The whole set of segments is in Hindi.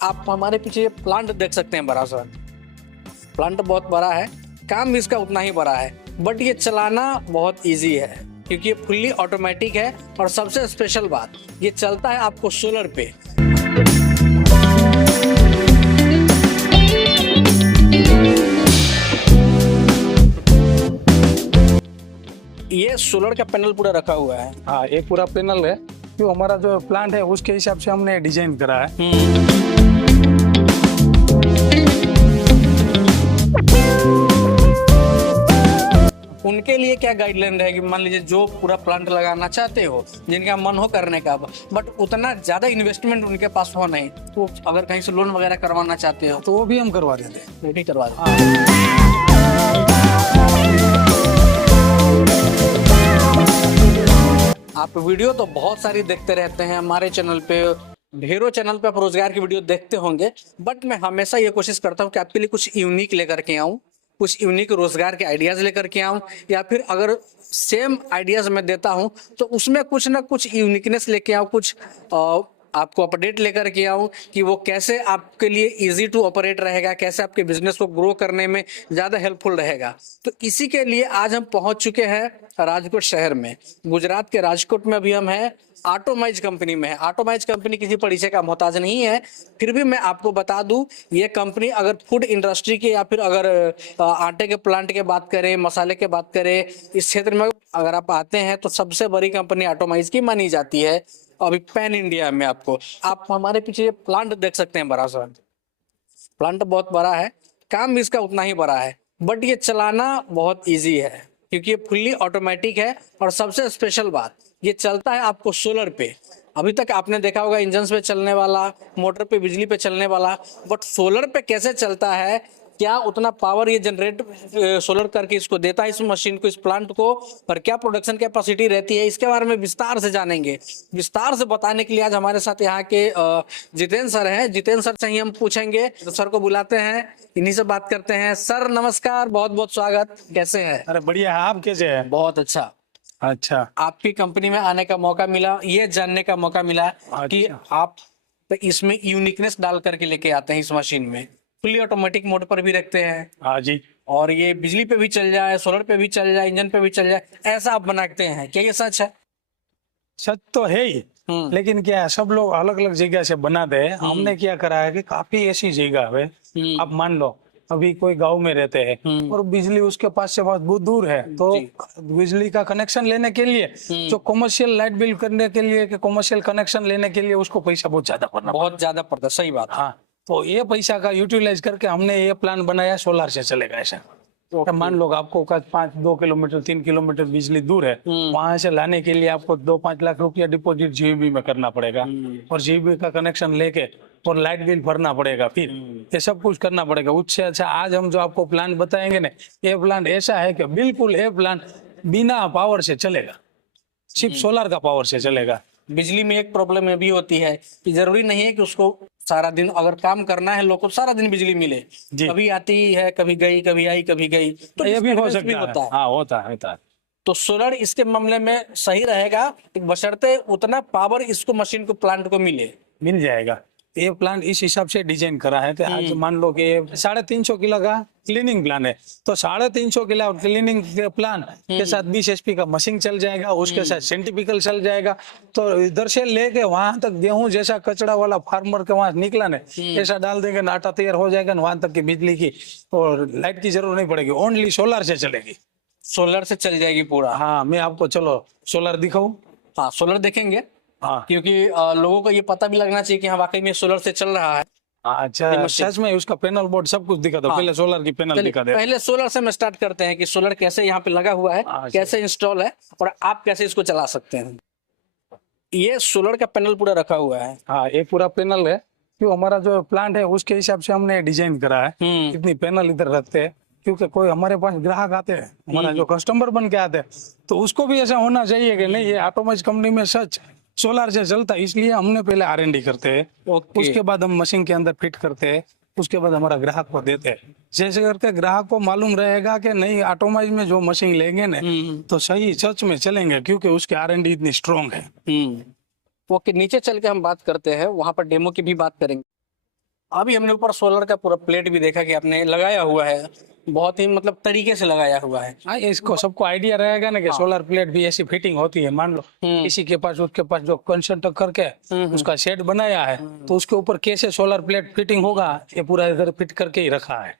आप हमारे पीछे ये प्लांट देख सकते हैं, बड़ा सा प्लांट बहुत बड़ा है, काम भी इसका उतना ही बड़ा है, बट ये चलाना बहुत इजी है क्योंकि ये फुल्ली ऑटोमेटिक है। और सबसे स्पेशल बात, ये चलता है आपको सोलर पे। ये सोलर का पैनल पूरा रखा हुआ है। हाँ, ये पूरा पैनल है जो हमारा जो प्लांट है उसके हिसाब से हमने डिजाइन करा है। उनके लिए क्या गाइडलाइन रहेगी? मान लीजिए जो पूरा प्लांट लगाना चाहते हो, जिनका मन हो करने का, बट उतना ज्यादा इन्वेस्टमेंट उनके पास हो नहीं, तो अगर कहीं से लोन वगैरह करवाना चाहते हो तो वो भी हम करवा देते हैं। वो भी करवा देते। आप वीडियो तो बहुत सारी देखते रहते हैं हमारे चैनल पे, ढेरों चैनल पे आप रोजगार की वीडियो देखते होंगे, बट मैं हमेशा ये कोशिश करता हूँ कि आपके लिए कुछ यूनिक लेकर के आऊँ, कुछ यूनिक रोजगार के आइडियाज लेकर के आऊँ, या फिर अगर सेम आइडियाज मैं देता हूँ तो उसमें कुछ ना कुछ यूनिकनेस लेके आऊँ, कुछ आपको अपडेट लेकर के आऊँ कि वो कैसे आपके लिए इजी टू ऑपरेट रहेगा, कैसे आपके बिजनेस को ग्रो करने में ज़्यादा हेल्पफुल रहेगा। तो इसी के लिए आज हम पहुंच चुके हैं राजकोट शहर में। गुजरात के राजकोट में अभी हम हैं, ऑटोमाइज कंपनी में है। ऑटोमाइज कंपनी किसी परिचय का मोहताज नहीं है, फिर भी मैं आपको बता दूं, ये कंपनी अगर फूड इंडस्ट्री के या फिर अगर आटे के प्लांट के बात करें, मसाले के बात करें, इस क्षेत्र में अगर आप आते हैं तो सबसे बड़ी कंपनी ऑटोमाइज की मानी जाती है अभी पैन इंडिया में। आप हमारे पीछे ये प्लांट देख सकते हैं, बड़ा सा प्लांट बहुत बड़ा है, काम भी इसका उतना ही बड़ा है, बट ये चलाना बहुत इजी है क्योंकि ये फुल्ली ऑटोमेटिक है। और सबसे स्पेशल बात, ये चलता है आपको सोलर पे। अभी तक आपने देखा होगा इंजन पे चलने वाला, मोटर पे, बिजली पे चलने वाला, बट सोलर पे कैसे चलता है, क्या उतना पावर ये जनरेट सोलर करके इसको देता है, इस मशीन को, इस प्लांट को, और क्या प्रोडक्शन कैपेसिटी रहती है, इसके बारे में विस्तार से जानेंगे। विस्तार से बताने के लिए आज हमारे साथ यहाँ के जितेंद्र सर हैं। जितेंद्र सर से ही हम पूछेंगे, तो सर को बुलाते हैं, इन्हीं से बात करते हैं। सर नमस्कार, बहुत बहुत स्वागत, कैसे हैं? अरे बढ़िया है, आप कैसे हैं? बहुत अच्छा। अच्छा, आपकी कंपनी में आने का मौका मिला, ये जानने का मौका मिला कि आप तो इसमें यूनिकनेस डाल करके लेके आते हैं इस मशीन में, फुली ऑटोमेटिक मोड पर भी रखते हैं, हाँ जी, और ये बिजली पे भी चल जाए, सोलर पे भी चल जाए, इंजन पे भी चल जाए, ऐसा आप बनाते हैं। क्या ये सच है? सच तो है ही, लेकिन क्या है, सब लोग अलग अलग जगह से बनाते हैं। हमने क्या करा है कि काफी ऐसी जगह है, आप मान लो अभी कोई गांव में रहते हैं और बिजली उसके पास से बहुत दूर है, तो बिजली का कनेक्शन लेने के लिए, जो कमर्शियल लाइट बिल करने के लिए, कमर्शियल कनेक्शन लेने के लिए उसको पैसा बहुत ज्यादा पड़ता। सही बात। हाँ, तो ये पैसा का यूटिलाइज करके हमने ये प्लान बनाया, सोलर से चलेगा ऐसा। तो मान लो आपको 2 किलोमीटर 3 किलोमीटर बिजली दूर है, वहां से लाने के लिए आपको 2-5 लाख रुपया डिपॉजिट जीबी में करना पड़ेगा, और जीबी का कनेक्शन लेके और लाइट बिल भरना पड़ेगा, फिर ये सब कुछ करना पड़ेगा। उससे अच्छा आज हम जो आपको प्लान बताएंगे ना, ये प्लान ऐसा है कि बिल्कुल ये प्लान बिना पावर से चलेगा, सिर्फ सोलर का पावर से चलेगा। बिजली में एक प्रॉब्लम ये भी होती है कि जरूरी नहीं है कि उसको सारा दिन अगर काम करना है, लोग को सारा दिन बिजली मिले, कभी आती है, कभी गई, कभी आई, कभी गई, तो ये भी हो सकता होता है। हाँ, होता है। तो सोलर इसके मामले में सही रहेगा, बशर्ते उतना पावर इसको, मशीन को, प्लांट को मिल जाएगा। ये प्लान इस हिसाब से डिजाइन करा है कि आज मान लो कि 350 किलो का क्लीनिंग प्लान है, तो 350 किलो क्लीनिंग प्लान के साथ 20 HP का मशीन चल जाएगा, उसके साथ सेंट्रीफ्यूगल चल जाएगा। तो इधर से लेके वहां तक गेहूं जैसा कचड़ा वाला फार्मर के वहां निकला ना, ऐसा डाल देंगे ना, आटा तैयार हो जाएगा, वहां तक की बिजली की और लाइट की जरूरत नहीं पड़ेगी, ओनली सोलर से चलेगी। सोलर से चल जाएगी पूरा। हाँ, मैं आपको चलो सोलर दिखाऊं। हाँ, सोलर देखेंगे। हाँ, क्योंकि लोगों को ये पता भी लगना चाहिए कि हाँ वाकई में सोलर से चल रहा है। अच्छा, सच में उसका पैनल बोर्ड सब कुछ दिखा दो। पहले सोलर की पैनल दिखा दे। पहले सोलर से हम स्टार्ट करते हैं कि सोलर कैसे यहाँ पे लगा हुआ है, कैसे इंस्टॉल है, और आप कैसे इसको चला सकते हैं। ये सोलर का पैनल पूरा रखा हुआ है। हाँ, ये पूरा पैनल है, क्यों हमारा जो प्लांट है उसके हिसाब से हमने डिजाइन करा है। इतनी पैनल इधर रखते हैं क्योंकि कोई हमारे पास ग्राहक आते हैं, हमारा जो कस्टमर बन के आते हैं, तो उसको भी ऐसा होना चाहिए कि नहीं, ये ऑटोमाइज कंपनी में सच सोलर से चलता है। इसलिए हमने पहले R&D करते हैं, उसके बाद हम मशीन के अंदर फिट करते हैं, उसके बाद हमारा ग्राहक को देते हैं। जैसे करके ग्राहक को मालूम रहेगा कि नहीं, ऑटोमाइज में जो मशीन लेंगे ना तो सही सच में चलेंगे, क्योंकि उसकी R&D इतनी स्ट्रॉन्ग है। ओके, नीचे चल के हम बात करते हैं, वहां पर डेमो की भी बात करेंगे। अभी हमने ऊपर सोलर का पूरा प्लेट भी देखा कि आपने लगाया हुआ है, बहुत ही मतलब तरीके से लगाया हुआ है। हाँ, इसको सबको आइडिया रहेगा ना कि सोलर प्लेट भी ऐसी फिटिंग होती है। मान लो किसी के पास उसके पास जो कंस्ट्रक्ट करके उसका शेड बनाया है, तो उसके ऊपर कैसे सोलर प्लेट फिटिंग होगा, ये पूरा इधर फिट करके ही रखा है।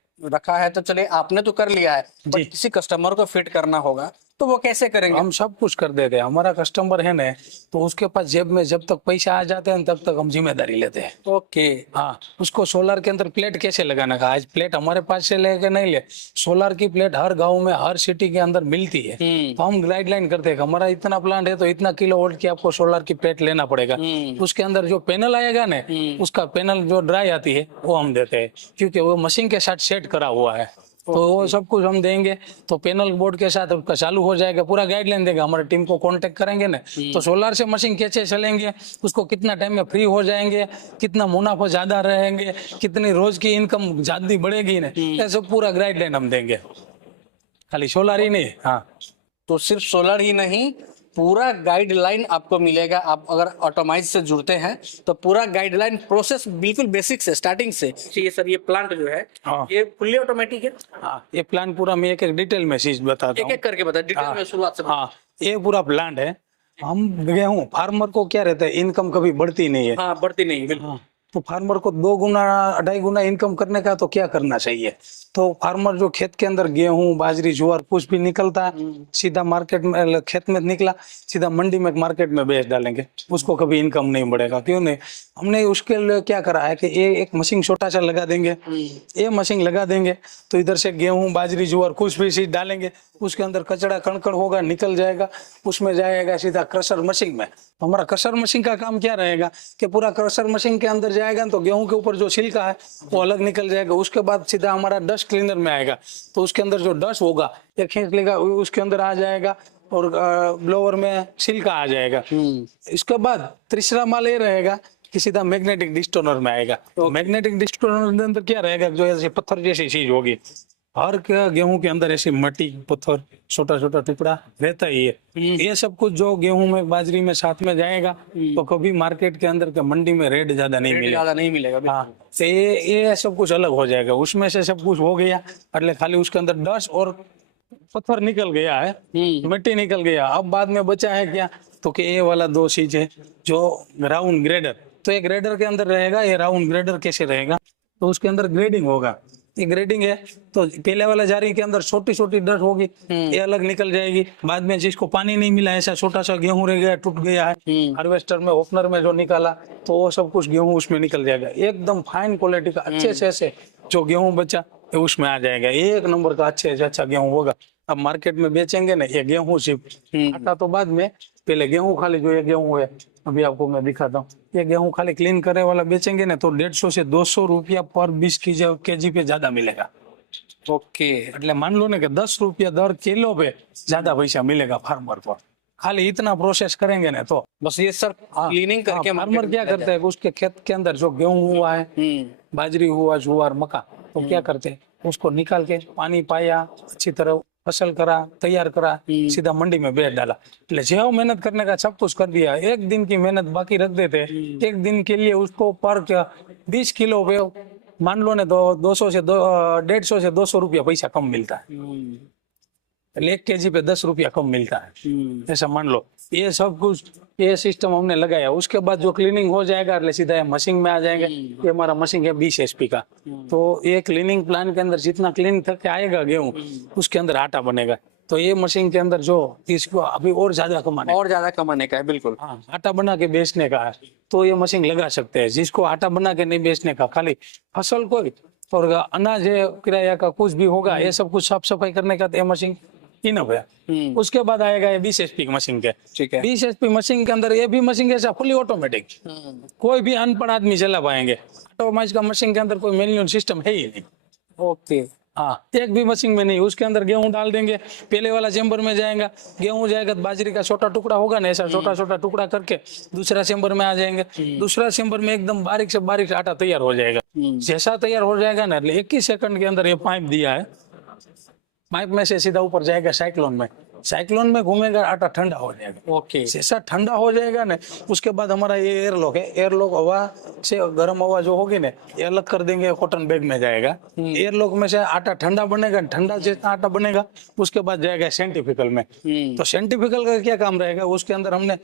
तो चलिए आपने तो कर लिया है, बट किसी कस्टमर को फिट करना होगा तो वो कैसे करेंगे? हम सब कुछ कर देते हैं। हमारा कस्टमर है ना, तो उसके पास जेब में जब तक पैसा आ जाते हैं तब तक हम जिम्मेदारी लेते हैं। ओके। हाँ, उसको सोलर के अंदर प्लेट कैसे लगाना का, आज प्लेट हमारे पास से लेके नहीं ले, सोलर की प्लेट हर गांव में हर सिटी के अंदर मिलती है। तो हम गाइडलाइन करते हैं, हमारा इतना प्लांट है तो इतना किलोवाट की आपको सोलर की प्लेट लेना पड़ेगा। उसके अंदर जो पैनल आएगा ना, उसका पैनल जो ड्राई आती है वो हम देते हैं, क्योंकि वो मशीन के साथ सेट करा हुआ है। तो वो सब कुछ हम देंगे, तो पैनल बोर्ड के साथ उसका चालू हो जाएगा, पूरा गाइडलाइन देगा। हमारे टीम को कांटेक्ट करेंगे ना, तो सोलर से मशीन कैसे चलेंगे, उसको कितना टाइम में फ्री हो जाएंगे, कितना मुनाफा ज्यादा रहेंगे, कितनी रोज की इनकम ज्यादा बढ़ेगी ना, ऐसे पूरा गाइडलाइन हम देंगे। खाली सोलर ही नहीं, हाँ, तो सिर्फ सोलर ही नहीं, पूरा गाइडलाइन आपको मिलेगा। आप अगर ऑटोमाइज से जुड़ते हैं तो पूरा गाइडलाइन प्रोसेस बिल्कुल बेसिक से स्टार्टिंग से। ये सर, ये प्लांट जो है ये फुल्ली ऑटोमेटिक है? हाँ, ये प्लांट पूरा मैं एक एक डिटेल में चीज बताता हूँ, एक एक करके बता, डिटेल में शुरुआत से। हाँ, ये पूरा प्लांट है। हम गेहूं फार्मर को क्या रहता है, इनकम कभी बढ़ती नहीं है। हाँ, बढ़ती नहीं, बिल्कुल। हाँ, तो फार्मर को 2 गुना 2.5 गुना इनकम करने का तो क्या करना चाहिए। तो फार्मर जो खेत के अंदर गेहूं बाजरी ज्वार कुछ भी निकलता है, सीधा मार्केट में, खेत में निकला सीधा मंडी में मार्केट में बेच डालेंगे, उसको कभी इनकम नहीं बढ़ेगा। क्यों नहीं, हमने उसके लिए क्या करा है कि ये एक मशीन छोटा सा लगा देंगे, ये मशीन लगा देंगे तो इधर से गेहूं बाजरी ज्वार कुछ भी चीज डालेंगे, उसके अंदर कचड़ा कणकड़ होगा, निकल जाएगा, उसमें जाएगा सीधा क्रशर मशीन में। तो हमारा क्रशर मशीन का काम क्या रहेगा कि पूरा क्रशर मशीन के अंदर जाएगा तो गेहूं के ऊपर जो छिलका है वो अलग निकल जाएगा। उसके बाद सीधा हमारा डस्ट क्लीनर में आएगा, तो उसके अंदर जो डस्ट होगा ये खींच लेगा, उसके अंदर आ जाएगा, और ब्लोअर में छिलका आ जाएगा। इसके बाद तीसरा माल ये रहेगा कि सीधा मैग्नेटिक डिस्टोनर में आएगा। तो मैग्नेटिक डिस्टोनर के अंदर क्या रहेगा, जो ऐसे पत्थर जैसी चीज होगी, हर गेहूं के अंदर ऐसी मट्टी पत्थर छोटा छोटा टुकड़ा रहता ही है। ये सब कुछ जो गेहूं में बाजरी में साथ में जाएगा तो कभी मार्केट के अंदर के मंडी में रेट ज्यादा नहीं मिलेगा। हाँ, तो ये सब कुछ अलग हो जाएगा। उसमें से सब कुछ हो गया, એટલે खाली उसके अंदर डस्ट और पत्थर निकल गया है, मिट्टी निकल गया। अब बाद में बचा है क्या, तो कि ये वाला 2 चीज है, जो राउंड ग्रेडर। तो ये ग्रेडर के अंदर रहेगा, ये राउंड ग्रेडर कैसे रहेगा, तो उसके अंदर ग्रेडिंग होगा। ये ग्रेडिंग है, तो पहले वाला जारी के अंदर छोटी छोटी डस्ट होगी, ये अलग निकल जाएगी। बाद में जिसको पानी नहीं मिला, ऐसा छोटा सा गेहूं रह गया, टूट गया है, हार्वेस्टर में ओपनर में जो निकाला, तो वो सब कुछ गेहूं उसमें निकल जाएगा। एकदम फाइन क्वालिटी का अच्छे से ऐसे जो गेहूं बचा ये उसमें आ जाएगा, 1 नंबर का अच्छे से अच्छा गेहूं होगा। अब मार्केट में बेचेंगे ना ये गेहूं सिर्फ, आटा तो बाद में, पहले गेहूं खाली जो ये गेहूं है अभी आपको मैं दिखाता हूँ, ये गेहूं खाली क्लीन करे वाला बेचेंगे ना तो 150 से 200 रुपया पर 20 केजी पे ज्यादा मिलेगा। ओके, એટલે मान लो ना कि 10 रुपया दर किलो पे ज्यादा पैसा मिलेगा फार्मर को, खाली इतना प्रोसेस करेंगे ना तो। बस ये सर क्लीनिंग करके फार्मर क्या करता है, उसके खेत के अंदर जो गेहूं हुआ है, बाजरी हुआ, ज्वार, मक्का, तो क्या करते हैं, उसको निकाल के पानी पाया, अच्छी तरह फसल करा, तैयार करा, सीधा मंडी में बेच डाला। એટલે જેવો मेहनत करने का सब कुछ कर दिया, 1 दिन की मेहनत बाकी रख देते, 1 दिन के लिए उसको पर 20 किलो पे मान लो ने तो 150 से 200 रुपया पैसा कम मिलता है। 1 केजी पे 10 रुपया कम मिलता है, ऐसा मान लो। ये सब कुछ ये सिस्टम हमने लगाया। उसके बाद जो क्लीनिंग हो जाएगा એટલે सीधा ये मशीन में आ जाएंगे। ये हमारा मशीन है 20 HP का, तो ये क्लीनिंग प्लांट के अंदर जितना क्लीन करके आएगा गेहूं, उसके अंदर आटा बनेगा। तो ये मशीन के अंदर जो इसको अभी और ज्यादा कमाने का है, बिल्कुल। हाँ, आटा बना के बेचने का है तो ये मशीन लगा सकते हैं। जिसको आटा बना के नहीं बेचने का, खाली फसल कोई और अनाज किराया का कुछ भी होगा, ये सब कुछ साफ सफाई करने का, ये मशीन इनफ है। उसके बाद आएगा ये 20 HP की मशीन के, ठीक है। 20 HP मशीन के अंदर ये भी मशीन कैसा फुली ऑटोमेटिक, कोई भी अनपढ़ आदमी चला पाएंगे। ऑटोमेटिक का मशीन के अंदर कोई मैनुअल सिस्टम है ही नहीं। ओके, हाँ, एक भी मशीन में नहीं। उसके अंदर गेहूं डाल देंगे, पहले वाला चेम्बर में जाएगा, गेहूं जाएगा तो बाजरी का छोटा टुकड़ा होगा ना, ऐसा छोटा छोटा टुकड़ा करके दूसरा चेम्बर में आ जाएंगे। दूसरा चेम्बर में एकदम बारीक से बारीक आटा तैयार हो जाएगा। जैसा तैयार हो जाएगा ना, 1 ही सेकंड के अंदर ये पाइप दिया है, पाइप में से सीधा ऊपर जाएगा साइक्लोन में, साइक्लोन में घूमेगा आटा ठंडा हो जाएगा। ओके। जैसा ठंडा हो जाएगा ना, उसके बाद हमारा ये एयरलॉक है, एयरलॉक हवा से गर्म हवा जो होगी ना ये अलग कर देंगे, कॉटन बैग में जाएगा। एयरलॉक में से आटा ठंडा बनेगा, ठंडा जितना आटा बनेगा उसके बाद जाएगा सेंटिफिकल में। तो सेंटिफिकल का क्या काम रहेगा, उसके अंदर हमने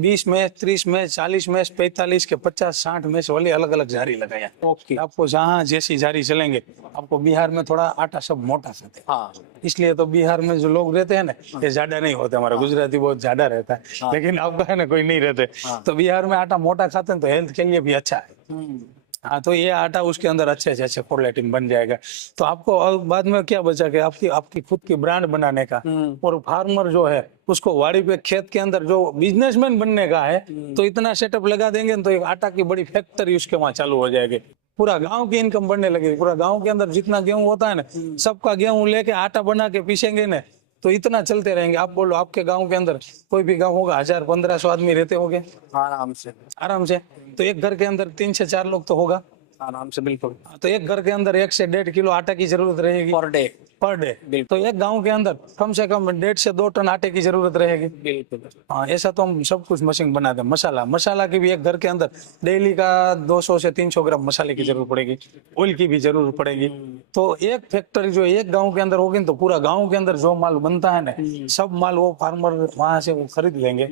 20 मैच, 30 मैच, 40 मैच, 45 के 50, 60 मैच वाली अलग अलग जारी लगाया। ओके। आपको जहाँ जैसी जारी चलेंगे, आपको बिहार में थोड़ा आटा सब मोटा खाते हैं, हाँ। इसलिए तो बिहार में जो लोग रहते हैं ना ये ज्यादा नहीं होते, हमारा गुजराती बहुत ज्यादा रहता है, लेकिन आपका है ना कोई नहीं रहते, तो बिहार में आटा मोटा खाते हैं तो हेल्थ के लिए भी अच्छा है। हाँ, तो ये आटा उसके अंदर अच्छे से अच्छे क्वालिटी बन जाएगा। तो आपको अब बाद में क्या बचा कि आपकी आपकी खुद की ब्रांड बनाने का, और फार्मर जो है उसको वाड़ी पे खेत के अंदर जो बिजनेसमैन बनने का है, तो इतना सेटअप लगा देंगे तो एक आटा की बड़ी फैक्ट्री उसके वहाँ चालू हो जाएगी, पूरा गांव की इनकम बढ़ने लगेगी। पूरा गांव के अंदर जितना गेहूं होता है ना, सबका गेहूं लेके आटा बना के पीसेंगे ना, तो इतना चलते रहेंगे। आप बोलो आपके गांव के अंदर कोई भी गांव होगा 1000-1500 आदमी रहते होंगे आराम से। आराम से, तो एक घर के अंदर 3 से 4 लोग तो होगा आराम से, बिल्कुल। तो एक घर के अंदर 1 से 1.5 किलो आटा की जरूरत रहेगी पर डे। तो एक गांव के अंदर कम से कम 1.5 से 2 टन आटे की जरूरत रहेगी। बिल्कुल। हाँ, ऐसा तो हम सब कुछ मशीन बना दें। मसाला की भी एक घर के अंदर डेली का 200 से 300 ग्राम मसाले की जरूरत पड़ेगी, ऑयल की भी जरूरत पड़ेगी। तो एक फैक्ट्री जो एक गांव के अंदर होगी तो पूरा गांव के अंदर जो माल बनता है ना, सब माल वो फार्मर वहां से वो खरीद लेंगे,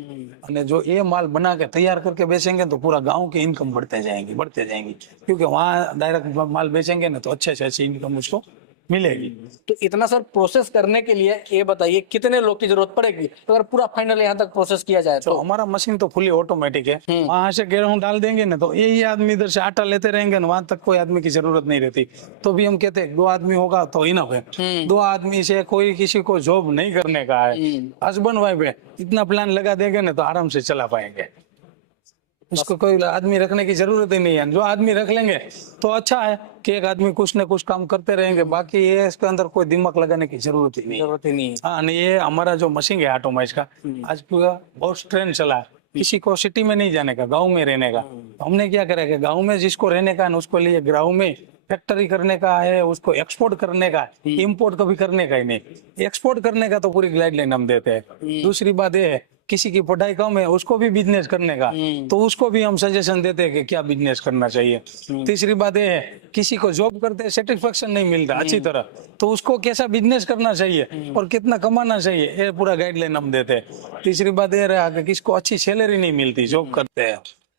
और जो ये माल बना के तैयार करके बेचेंगे तो पूरा गाँव की इनकम बढ़ते जाएंगी, क्योंकि वहाँ डायरेक्ट माल बेचेंगे ना तो अच्छे से अच्छी इनकम उसको मिलेगी। तो इतना सर प्रोसेस करने के लिए ये बताइए कितने लोग की जरूरत पड़ेगी, तो अगर पूरा फाइनल यहाँ तक प्रोसेस किया जाए तो हमारा मशीन तो फुली ऑटोमेटिक है, वहां से गेहूं डाल देंगे ना तो यही आदमी इधर से आटा लेते रहेंगे ना, वहां तक कोई आदमी की जरूरत नहीं रहती। तो भी हम कहते हैं 2 आदमी होगा तो इनफ है। 2 आदमी से कोई किसी को जॉब नहीं करने का है, हस्बैंड वाइफ है, इतना प्लान लगा देंगे ना तो आराम से चला पाएंगे, उसको कोई आदमी रखने की जरूरत ही नहीं है। जो आदमी रख लेंगे तो अच्छा है कि एक आदमी कुछ न कुछ काम करते रहेंगे, बाकी ये इसके अंदर कोई दिमाग लगाने की जरूरत ही नहीं है। हाँ, नहीं, ये हमारा जो मशीन है ऑटोमाइज का आज पूरा बहुत ट्रेंड चला है, किसी को सिटी में नहीं जाने का, गाँव में रहने का। हमने क्या करेगा, गाँव में जिसको रहने का है उसको लिए गाँव में फैक्ट्री करने का है, उसको एक्सपोर्ट करने का, इम्पोर्ट कभी करने का ही नहीं। एक्सपोर्ट करने का तो पूरी गाइडलाइन हम देते हैं। दूसरी बात ये है, किसी की पढ़ाई कम है उसको भी बिजनेस करने का, तो उसको भी हम सजेशन देते हैं कि क्या बिजनेस करना चाहिए। तीसरी बात ये है, किसी को जॉब करते सेटिस्फेक्शन नहीं मिलता अच्छी तरह, तो उसको कैसा बिजनेस करना चाहिए और कितना कमाना चाहिए, ये पूरा गाइडलाइन हम देते हैं। तीसरी बात ये रहा कि किसको अच्छी सैलरी नहीं मिलती, जॉब करते हैं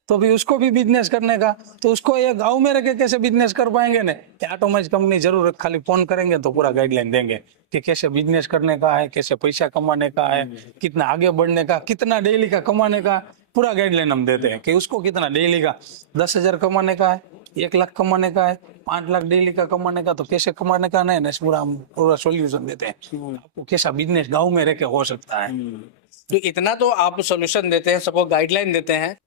तो भी उसको भी बिजनेस करने का, तो उसको ये गांव में रह के कैसे बिजनेस कर पाएंगे ना, ऑटोमाइज कंपनी जरूर खाली फोन करेंगे तो पूरा गाइडलाइन देंगे कि कैसे बिजनेस करने का है, कैसे पैसा कमाने का है, कितना आगे बढ़ने का, कितना डेली का कमाने का, पूरा गाइडलाइन हम देते हैं कि उसको कितना डेली का 10,000 कमाने का है, 1 लाख कमाने का है, 5 लाख डेली का कमाने का, तो कैसे कमाने का नहीं, पूरा हम पूरा सोल्यूशन देते हैं आपको कैसा बिजनेस गाँव में रह के हो सकता है। तो इतना तो आप सोल्यूशन देते हैं, सबको गाइडलाइन देते हैं,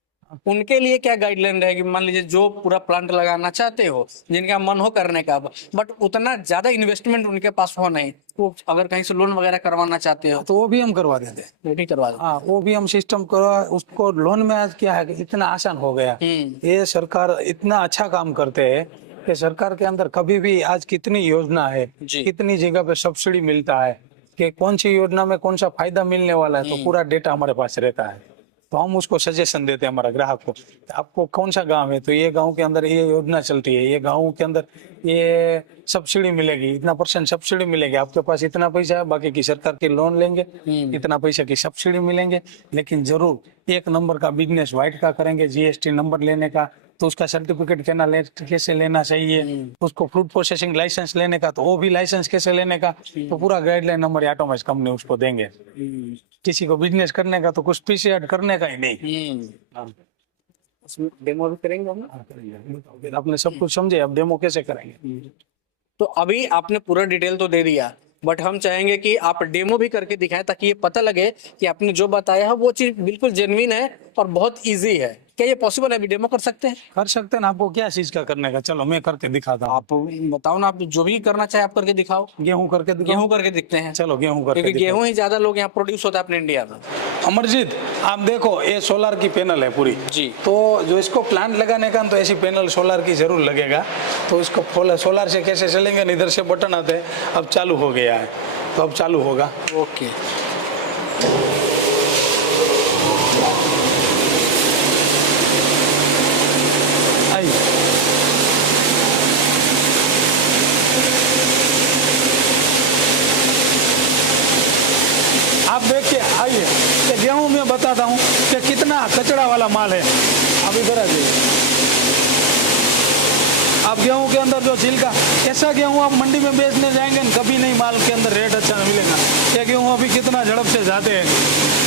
उनके लिए क्या गाइडलाइन रहेगी? मान लीजिए जो पूरा प्लांट लगाना चाहते हो, जिनका मन हो करने का, बट उतना ज्यादा इन्वेस्टमेंट उनके पास हो नहीं, वो अगर कहीं से लोन वगैरह करवाना चाहते हो तो वो भी हम करवा देते हैं, वो भी करवा दो। हाँ, वो भी हम सिस्टम करवा, उसको लोन में आज क्या है कि इतना आसान हो गया, ये सरकार इतना अच्छा काम करते हैं कि सरकार के अंदर कभी भी आज कितनी योजना है, कितनी जगह पे सब्सिडी मिलता है, कि कौन सी योजना में कौन सा फायदा मिलने वाला है, तो पूरा डेटा हमारे पास रहता है। तो हम उसको सजेशन देते हैं हमारा ग्राहक को, आपको कौन सा गांव है तो ये गांव के अंदर ये योजना चलती है, ये गांव के अंदर ये सब्सिडी मिलेगी, इतना % सब्सिडी मिलेगी, आपके पास इतना पैसा है, बाकी की सरकार के लोन लेंगे, इतना पैसा की सब्सिडी मिलेंगे। लेकिन जरूर 1 नंबर का बिजनेस व्हाइट का करेंगे, GST नंबर लेने का, तो उसका सर्टिफिकेट कैसे लेना चाहिए, उसको फूड प्रोसेसिंग लाइसेंस लेने का, तो वो भी लाइसेंस कैसे लेने का, तो पूरा गाइडलाइन हमारी ऑटोमाइज कंपनी उसको देंगे। किसी को बिजनेस करने का तो कुछ पीछे ऐड करने का ही नहीं। उसमें डेमो भी करेंगे हम। करेंगे, आपने सब कुछ समझे, अब डेमो कैसे करेंगे। तो अभी आपने पूरा डिटेल तो दे दिया, बट हम चाहेंगे कि आप डेमो भी करके दिखाएं ताकि ये पता लगे कि आपने जो बताया है वो चीज बिल्कुल जेन्युइन है और बहुत इजी है। क्या ये पॉसिबल है? अभी डेमो कर सकते हैं? कर सकते हैं ना, आपको क्या चीज का करने का, चलो मैं करके दिखाता हूँ। आप बताओ ना, आप जो भी करना चाहे आप करके दिखाओ। गेहूं करके दिखाओ। गेहूं करके दिखते हैं, चलो गेहूं करके, क्योंकि गेहूं ही ज्यादा लोग यहाँ प्रोड्यूस होता है अपने इंडिया में। अमरजीत, आप देखो ये सोलर की पैनल है पूरी जी, तो जो इसको प्लांट लगाने का तो ऐसी पैनल सोलर की जरूर लगेगा। तो इसको सोलर से कैसे चलेंगे, इधर से बटन आते हैं, अब चालू हो गया है, तो अब चालू होगा। ओके। बताता हूँ कि कितना कचरा वाला माल है। आप इधर आ जाइए। आप गेहूं के अंदर जो छिलका, ऐसा गेहूं आप मंडी में बेचने जाएंगे न कभी नहीं माल के अंदर रेट अच्छा मिलेगा। ये गेहूं अभी कितना झड़प से जाते हैं।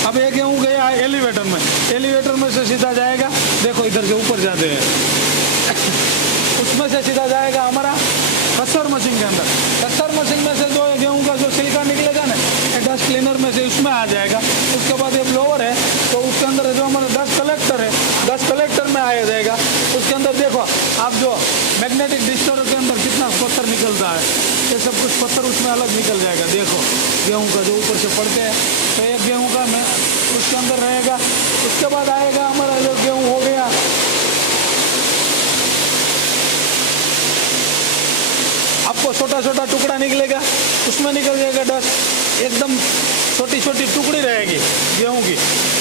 अब ये गेहूं गया एलिवेटर में, एलिवेटर में से सीधा जाएगा, देखो इधर से ऊपर जाते हैं, उसमें से सीधा जाएगा हमारा कस्टर मशीन के अंदर। कस्टर मशीन में से जो गेहूं का जो छिलका निकलेगा ना, डस्ट क्लीनर में से उसमें आ जाएगा। उसके बाद ये ब्लोअर है, तो उसके अंदर जो हमारा डस्ट कलेक्टर है, डस्ट कलेक्टर में आया जाएगा। उसके अंदर देखो आप जो मैग्नेटिक डिस्टोर के अंदर कितना पत्थर निकलता है, ये सब कुछ पत्थर उसमें अलग निकल जाएगा। देखो गेहूं का जो ऊपर से पड़ते हैं, तो एक गेहूं का मैं उसके अंदर रहेगा। उसके बाद आएगा हमारा जो गेहूं हो गया, आपको छोटा छोटा टुकड़ा निकलेगा, उसमें निकल जाएगा डस्ट। एकदम छोटी छोटी टुकड़ी रहेगी गेहूं की,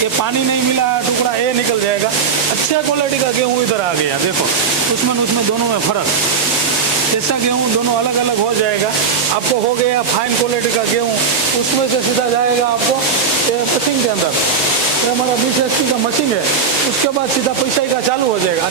ये पानी नहीं मिला टुकड़ा, ये निकल जाएगा। अच्छा क्वालिटी का गेहूं इधर आ गया, देखो उसमें दोनों में फर्क। ऐसा गेहूं दोनों अलग अलग हो जाएगा। आपको हो गया फाइन क्वालिटी का गेहूं, उसमें से सीधा जाएगा आपको ये मशीन के अंदर। ये हमारा 20 HP का मशीन है। उसके बाद सीधा पैसा का चालू हो जाएगा।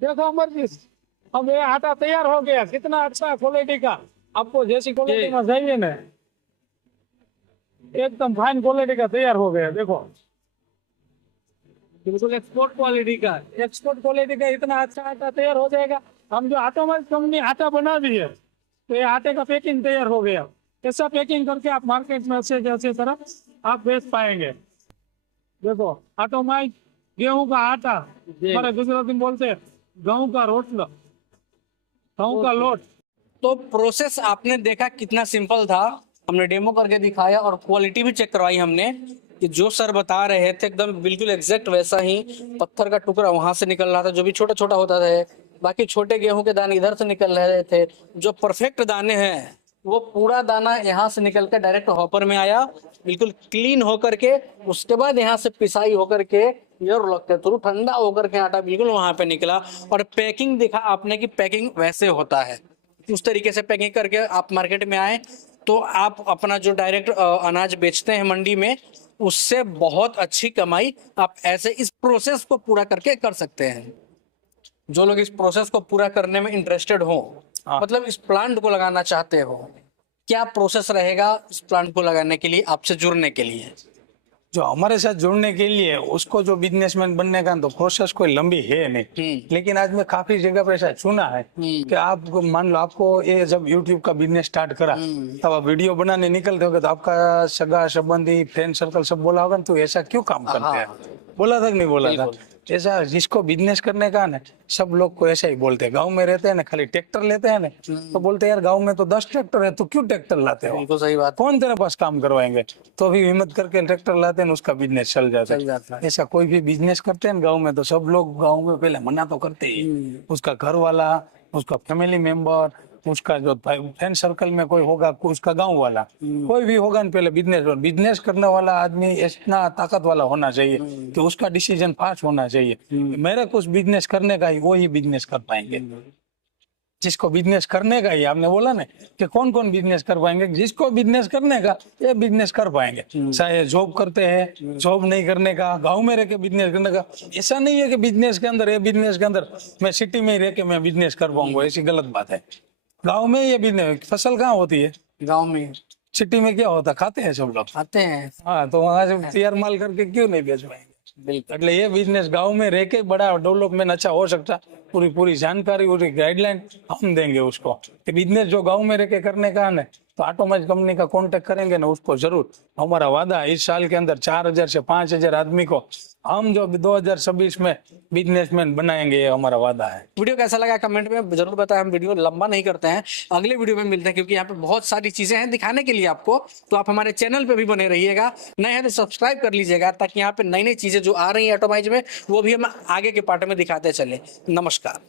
देखो अमर जी, अब ये आटा तैयार हो गया। कितना अच्छा क्वालिटी का, आपको जैसी क्वालिटी में चाहिए ना, एकदम फाइन क्वालिटी का तैयार हो गया। देखो बिल्कुल एक्सपोर्ट क्वालिटी का, एक्सपोर्ट क्वालिटी का इतना अच्छा आटा तैयार हो जाएगा। हम जो ऑटोमोबाइल कंपनी आटा बना दी है, तो ये आटे का पैकिंग तैयार हो गया। ऐसा पैकिंग करके आप मार्केट में अच्छे तरह आप बेच पाएंगे। देखो ऑटोमोबाइल गेहूं का आटा, हमारे गुजराती में बोलते हैं गेहूं का रोटला, गेहूं का लोट। तो प्रोसेस आपने देखा कितना सिंपल था, हमने डेमो करके दिखाया और क्वालिटी भी चेक करवाई हमने कि जो सर बता रहे थे एकदम बिल्कुल एग्जैक्ट वैसा ही पत्थर का टुकड़ा वहां से निकल रहा था, जो भी छोटा छोटा होता था, बाकी छोटे गेहूं के दाने इधर से निकल रहे थे। जो परफेक्ट दाने हैं वो पूरा दाना यहाँ से निकल के डायरेक्ट हॉपर में आया, बिल्कुल क्लीन होकर के। उसके बाद यहाँ से पिसाई होकर के एयर लॉक के थ्रू ठंडा होकर के आटा बिल्कुल वहां पे निकला। और पैकिंग दिखा आपने कि पैकिंग वैसे होता है, उस तरीके से पैकिंग करके आप मार्केट में आए तो आप अपना जो डायरेक्ट अनाज बेचते हैं मंडी में, उससे बहुत अच्छी कमाई आप ऐसे इस प्रोसेस को पूरा करके कर सकते हैं। जो लोग इस प्रोसेस को पूरा करने में इंटरेस्टेड हो, मतलब इस प्लांट को लगाना चाहते हो, क्या प्रोसेस रहेगा इस प्लांट को लगाने के लिए, आपसे जुड़ने के लिए? जो हमारे साथ जुड़ने के लिए उसको जो बिजनेसमैन बनने का तो प्रोसेस कोई लंबी है नहीं, लेकिन आज मैं काफी जगह पे ऐसा सुना है कि आपको मान लो आपको ये जब यूट्यूब का बिजनेस स्टार्ट करा तब आप वीडियो बनाने निकलते होगे तो आपका सगा संबंधी फ्रेंड सर्कल सब बोला होगा तो ऐसा क्यों काम करते हैं, बोला था कि नहीं बोला था? ऐसा जिसको बिजनेस करने का ना सब लोग को ऐसा ही बोलते हैं। गांव में रहते हैं ना, खाली ट्रैक्टर लेते हैं ना तो बोलते हैं यार गांव में तो 10 ट्रैक्टर है, तो क्यों ट्रैक्टर लाते हो? बिल्कुल सही बात। कौन तेरे पास काम करवाएंगे? तो अभी हिम्मत करके ट्रैक्टर लाते हैं, उसका बिजनेस चल जाता है। ऐसा कोई भी बिजनेस करते हैं गाँव में तो सब लोग गाँव में पहले मना तो करते ही, उसका घर वाला, उसका फैमिली मेंबर, उसका जो फ्रेंड सर्कल में कोई होगा, उसका गांव वाला, कोई भी होगा ना, पहले बिजनेस करने वाला आदमी इतना ताकत वाला होना चाहिए कि उसका डिसीजन फास्ट होना चाहिए। मेरे कुछ बिजनेस करने का ही वो ही बिजनेस कर पाएंगे। जिसको बिजनेस करने का ही, आपने बोला ना कि कौन कौन बिजनेस कर पाएंगे, जिसको बिजनेस करने का ये बिजनेस कर पाएंगे। चाहे जॉब करते हैं, जॉब नहीं करने का, गांव में रह के बिजनेस करने का। ऐसा नहीं है कि बिजनेस के अंदर, ये बिजनेस के अंदर मैं सिटी में ही रह के मैं बिजनेस कर पाऊंगा, ऐसी गलत बात है। गांव में ये बिजनेस, फसल कहाँ होती है? गांव में। सिटी में क्या होता, खाते हैं सब लोग, खाते हैं। हाँ, तो वहां से तैयार माल करके क्यों नहीं बेच पाएंगे? बिल्कुल। એટલે ये बिजनेस गांव में रह के बड़ा डेवलपमेंट अच्छा हो सकता। पूरी जानकारी, पूरी गाइडलाइन हम देंगे उसको कि बिजनेस जो गांव में रह के करने का है ना, तो ऑटोमोबाइल कंपनी का कांटेक्ट करेंगे ना उसको जरूर। हमारा वादा इस साल के अंदर 4000 से 5000 आदमी को हम जो 2026 में बिजनेसमैन बनाएंगे, ये हमारा वादा है। वीडियो कैसा लगा कमेंट में जरूर बताएं। हम वीडियो लंबा नहीं करते हैं, अगले वीडियो में मिलते हैं, क्योंकि यहाँ पे बहुत सारी चीजें हैं दिखाने के लिए आपको। तो आप हमारे चैनल पे भी बने रहिएगा, नए हैं तो सब्सक्राइब कर लीजिएगा, ताकि यहाँ पे नई नई चीजें जो आ रही है ऑटोमाइज में, वो भी हम आगे के पार्ट में दिखाते चले। नमस्कार।